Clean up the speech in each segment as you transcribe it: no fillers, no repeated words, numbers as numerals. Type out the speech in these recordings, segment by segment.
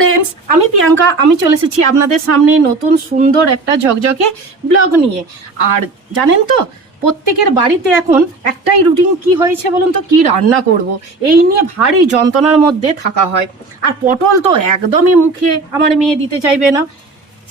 Friends, আমি প্রিয়াঙ্কা। আমি চলে এসেছি আপনাদের সামনে নতুন সুন্দর একটা ঝকঝকে ব্লগ নিয়ে। আর জানেন তো, প্রত্যেকের বাড়িতে এখন একটাই রুটিন কি হয়েছে বলুন তো, কি রান্না করব, এই নিয়ে ভারী যন্ত্রণার মধ্যে থাকা হয়। আর পটল তো একদমই মুখে আমার মেয়ে দিতে চাইবে না।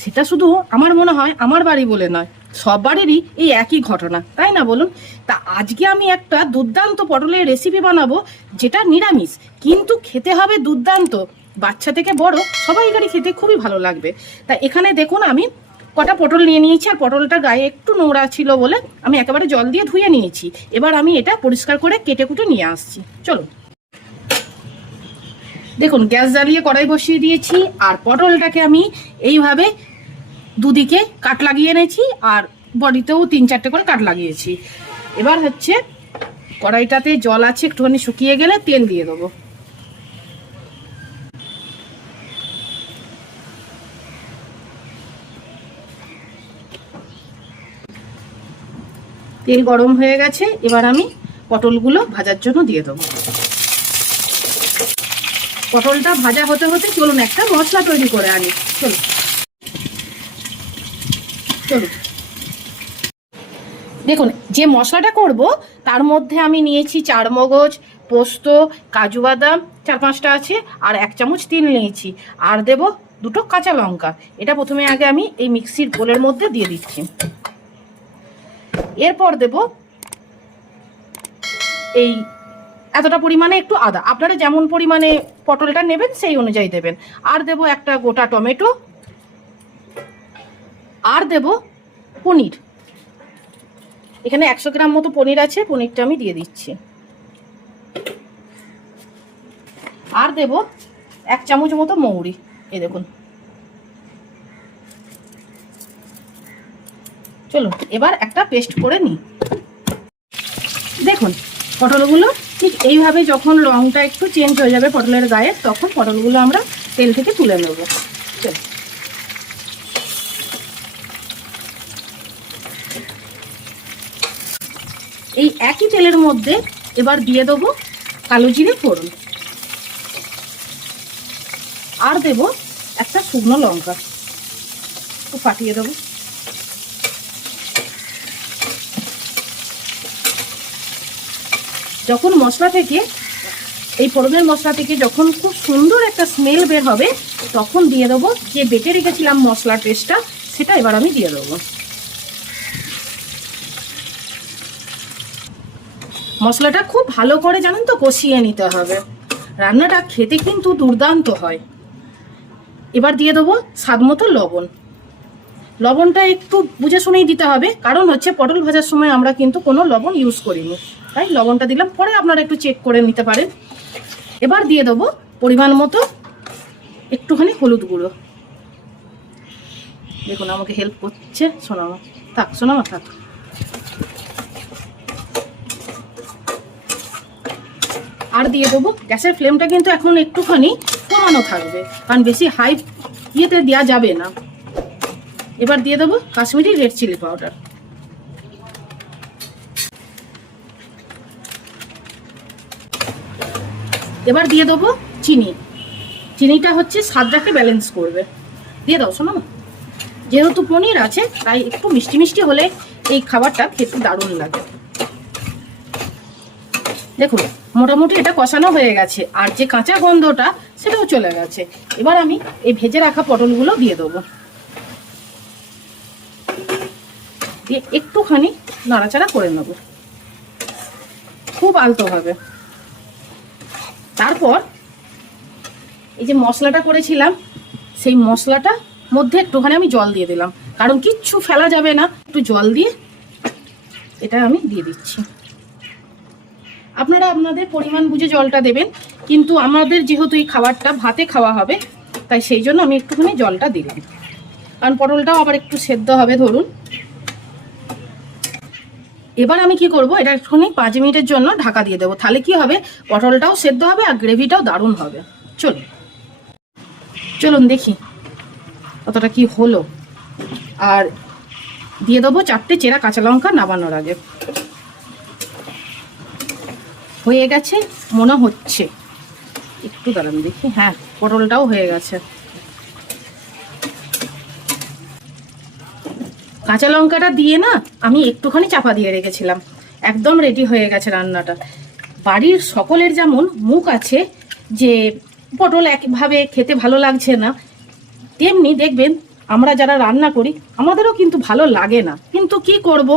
সেটা শুধু আমার মনে হয় আমার বাড়ি বলে নয়, সব বাড়িরই এই একই ঘটনা, তাই না বলুন? তা আজকে আমি একটা দুর্দান্ত পটলের রেসিপি বানাবো, যেটা নিরামিষ কিন্তু খেতে হবে দুর্দান্ত। বাচ্চা থেকে বড় সবাইকারই খেতে খুবই ভালো লাগবে। তা এখানে দেখুন, আমি কটা পটল নিয়ে নিয়েছি, আর পটলটা গায়ে একটু নোংরা ছিল বলে আমি একেবারে জল দিয়ে ধুয়ে নিয়েছি। এবার আমি এটা পরিষ্কার করে কেটে কুটে নিয়ে আসছি। চলো, দেখুন গ্যাস জ্বালিয়ে কড়াই বসিয়ে দিয়েছি, আর পটলটাকে আমি এইভাবে দুদিকে কাট লাগিয়ে এনেছি, আর বডিতেও 3-4টে করে কাট লাগিয়েছি। এবার হচ্ছে কড়াইটাতে জল আছে, একটুখানি শুকিয়ে গেলে তেল দিয়ে দেবো। তেল গরম হয়ে গেছে, এবার আমি পটলগুলো ভাজার জন্য দিয়ে দেবো। পটলটা ভাজা হতে হতে চলুন একটা মশলা তৈরি করে আনি। চলুন চলুন, দেখুন যে মশলাটা করব তার মধ্যে আমি নিয়েছি 4 মগজ, পোস্ত, কাজু বাদাম 4-5টা আছে, আর 1 চামচ তিল নিয়েছি, আর দেব 2টো কাঁচা লঙ্কা। এটা প্রথমে আগে আমি এই মিক্সির বোলের মধ্যে দিয়ে দিচ্ছি। এরপর দেব এই এতটা পরিমাণে একটু আদা, আপনারা যেমন পরিমাণে পটলটা নেবেন সেই অনুযায়ী দেবেন। আর দেব একটা গোটা টমেটো, আর দেব পনির। এখানে 100 গ্রাম মতো পনির আছে, পনিরটা আমি দিয়ে দিচ্ছি। আর দেব 1 চামচ মতো মৌরি, এই দেখুন। চলুন এবার একটা পেস্ট করে নিই। দেখুন পটলগুলো ঠিক এইভাবে যখন রংটা একটু চেঞ্জ হয়ে যাবে পটলের গায়ে, তখন পটলগুলো আমরা তেল থেকে তুলে নেব। চলুন, এই একই তেলের মধ্যে এবার দিয়ে দেবো কালো জিরে ফোড়ন, আর দেব একটা শুকনো লঙ্কা, একটু ফাটিয়ে দেবো। যখন মশলা থেকে, এই ফোড়নের মশলা থেকে যখন খুব সুন্দর একটা স্মেল বের হবে, তখন দিয়ে দেবো যে বেটে রেখেছিলাম মশলার পেস্টটা, সেটা এবার আমি দিয়ে দেবো। মশলাটা খুব ভালো করে জানেন তো কষিয়ে নিতে হবে, রান্নাটা খেতে কিন্তু দুর্দান্ত হয়। এবার দিয়ে দেবো স্বাদ মতো লবণ। লবণটা একটু বুঝে শুনেই দিতে হবে, কারণ হচ্ছে পটল ভাজার সময় আমরা কিন্তু কোনো লবণ ইউজ করিনি, তাই লবণটা দিলাম, পরে আপনারা একটু চেক করে নিতে পারেন। এবার দিয়ে দেবো পরিমাণ মতো একটুখানি হলুদ গুঁড়ো। দেখুন আমাকে হেল্প করছে সোনামা, থাক সোনামা থাক। আর দিয়ে দেবো, গ্যাসের ফ্লেমটা কিন্তু এখন একটুখানি কমানো থাকবে, কারণ বেশি হাই ইয়েতে দেওয়া যাবে না। এবার দিয়ে দেবো কাশ্মীরি রেড চিলি পাউডার। এবার দিয়ে দেবো চিনি। চিনিটা হচ্ছে স্বাদটাকে ব্যালেন্স করবে। দিয়ে দাও শোনো না, যেহেতু পনির আছে তাই একটু মিষ্টি মিষ্টি হলে এই খাবারটা খেতে দারুণ লাগে। দেখুন মোটামুটি এটা কষানো হয়ে গেছে, আর যে কাঁচা গন্ধটা সেটাও চলে গেছে। এবার আমি এই ভেজে রাখা পটলগুলো দিয়ে দেবো, দিয়ে একটুখানি নাড়াচাড়া করে নেব, খুব আলতো হবে। তারপর এই যে মশলাটা করেছিলাম, সেই মশলাটা মধ্যে একটুখানি আমি জল দিয়ে দিলাম, কারণ কিচ্ছু ফেলা যাবে না, একটু জল দিয়ে এটা আমি দিয়ে দিচ্ছি। আপনারা আপনাদের পরিমাণ বুঝে জলটা দেবেন, কিন্তু আমাদের যেহেতু এই খাবারটা ভাতে খাওয়া হবে, তাই সেই জন্য আমি একটুখানি জলটা দিলাম, কারণ পটলটাও আবার একটু সেদ্ধ হবে ধরুন। এবার আমি কি করব, এটা একটুখানি 5 মিনিটের জন্য ঢাকা দিয়ে দেবো, তাহলে কি হবে, পটলটাও সেদ্ধ হবে আর গ্রেভিটাও দারুণ হবে। চলুন চলুন দেখি কতটা কি হলো। আর দিয়ে দেবো 4টে চেরা কাঁচা লঙ্কা নামানোর আগে। হয়ে গেছে মনে হচ্ছে, একটু দাঁড়ান দেখি, হ্যাঁ পটলটাও হয়ে গেছে। কাঁচা লঙ্কাটা দিয়ে না আমি একটুখানি চাপা দিয়ে রেখেছিলাম, একদম রেডি হয়ে গেছে রান্নাটা। বাড়ির সকলের যেমন মুখ আছে যে পটল একভাবে খেতে ভালো লাগছে না, তেমনি দেখবেন আমরা যারা রান্না করি আমাদেরও কিন্তু ভালো লাগে না, কিন্তু কি করব,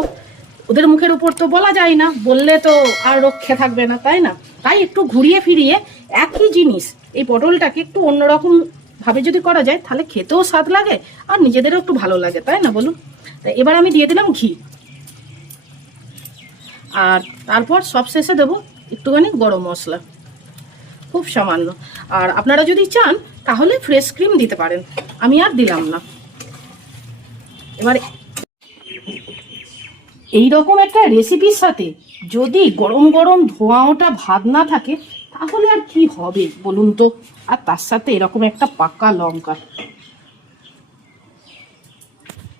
ওদের মুখের উপর তো বলা যায় না, বললে তো আর রক্ষে থাকবে না, তাই না? তাই একটু ঘুরিয়ে ফিরিয়ে একই জিনিস এই পটলটাকে একটু অন্যরকম ভাবে যদি করা যায় তাহলে খেতেও স্বাদ লাগে আর নিজেদেরও একটু ভালো লাগে, তাই না বলুন? তাই এবার আমি দিয়ে দিলাম ঘি, আর তারপর সব শেষে দেবো একটুখানি গরম মশলা, খুব সামান্য। আর আপনারা যদি চান তাহলে ফ্রেশ ক্রিম দিতে পারেন, আমি আর দিলাম না। এবার এইরকম একটা রেসিপির সাথে যদি গরম গরম ধোঁয়া ওঠা ভাত না থাকে তাহলে আর কি হবে বলুন তো? আর তার সাথে এরকম একটা পাকা লঙ্কা,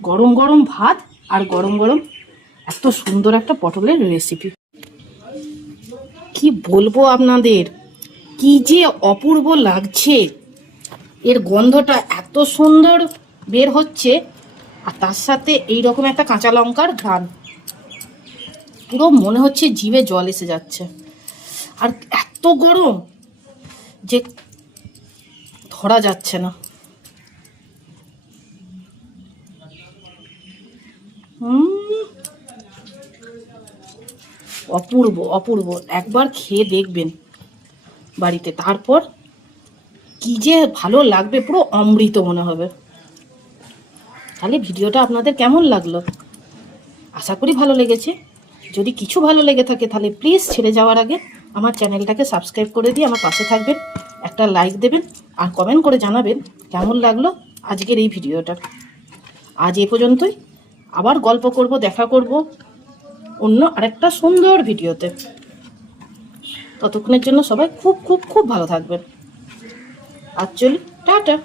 গরম গরম ভাত আর গরম গরম এত সুন্দর একটা পটলের রেসিপি, কি বলবো আপনাদের, কি যে অপূর্ব লাগছে। এর গন্ধটা এত সুন্দর বের হচ্ছে, আর তার সাথে এইরকম একটা কাঁচা লঙ্কার ঘ্রাণ, পুরো মনে হচ্ছে জিভে জল এসে যাচ্ছে। আর এত গরম যে ধরা যাচ্ছে না। অপূর্ব অপূর্ব, একবার খেয়ে দেখবেন বাড়িতে, তারপর কি যে ভালো লাগবে, পুরো অমৃত মনে হবে। তাহলে ভিডিওটা আপনাদের কেমন লাগলো? আশা করি ভালো লেগেছে। যদি কিছু ভালো লেগে থাকে তাহলে প্লিজ ছেড়ে যাওয়ার আগে আমার চ্যানেলটাকে সাবস্ক্রাইব করে দিয়ে আমার পাশে থাকবেন, একটা লাইক দেবেন আর কমেন্ট করে জানাবেন কেমন লাগলো আজকের এই ভিডিওটা। আজ এ পর্যন্তই, আবার গল্প করব, দেখা করব অন্য আরেকটা সুন্দর ভিডিওতে। ততক্ষণের জন্য সবাই খুব খুব খুব ভালো থাকবেন। আর চলি, টাটা।